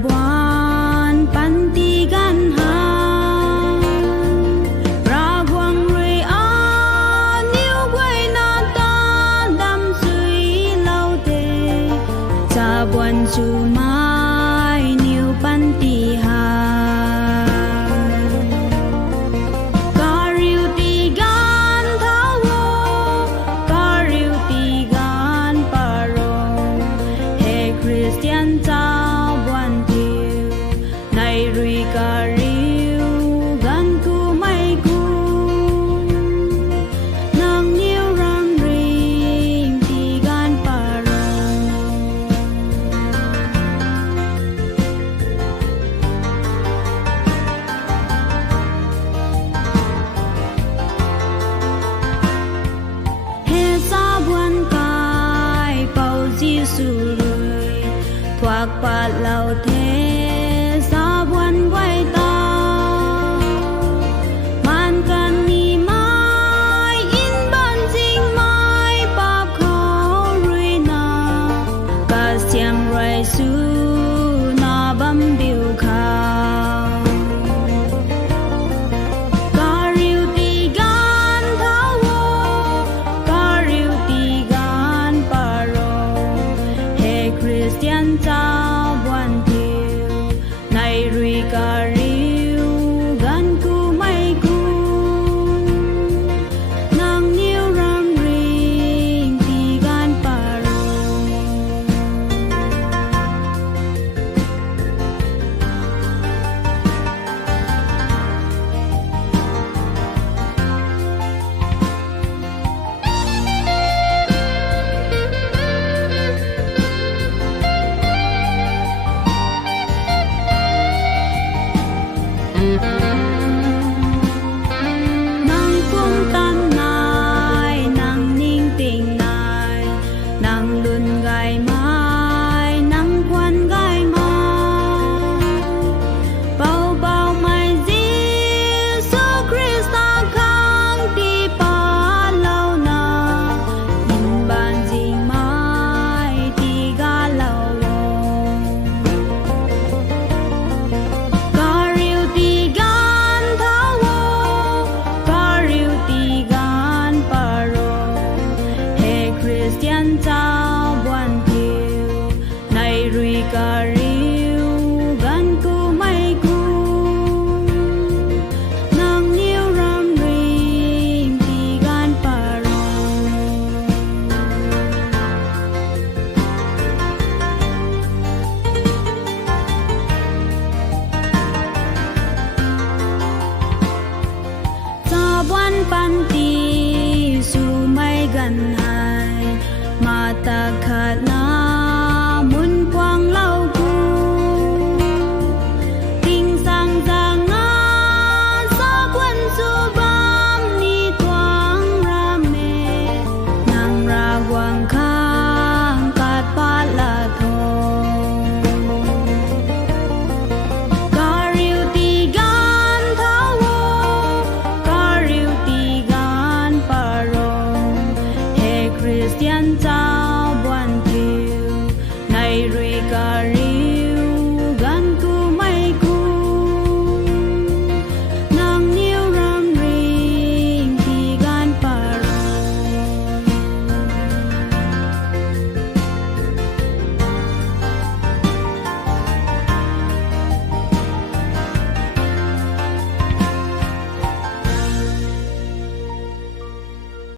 buan pantigan ha ragwang rui a niu quay na ta đam suy lâu tê cha buan chu mai niu panti ha thoạc bát lâu thế xa buồn quay ta man can ni mai in ban dinh mai bab khó rui na ca xiang rai su na bam biểu khao ca riu ti gan thao wo ca riu ti gan paro he Christian cha buan thiêu này rui cà riu gan cu mai cu nàng niu ram ring ti gan paro nàng cuông tan nai nàng ninh tình nai nàng luân gai mai nàng quan gai mai bao bao mai Giêsu Christa khang ti pa lâu na in ban dinh mai ti ga lâu ca riu ti gan thao wo ca riu ti gan paro he Christian cha buan thiêu này rui ca riu gan cu mai cu nàng niu ram ring ti gan paro cha buan pan ti su mai gan hai ma ta khat na mun quang lâu cu kinh sang giang nga sa quân su bam ni toang ra me nang ra quang khang kat pa la thong ca riu ti gan thao wo ca riu ti gan paro he Christian cha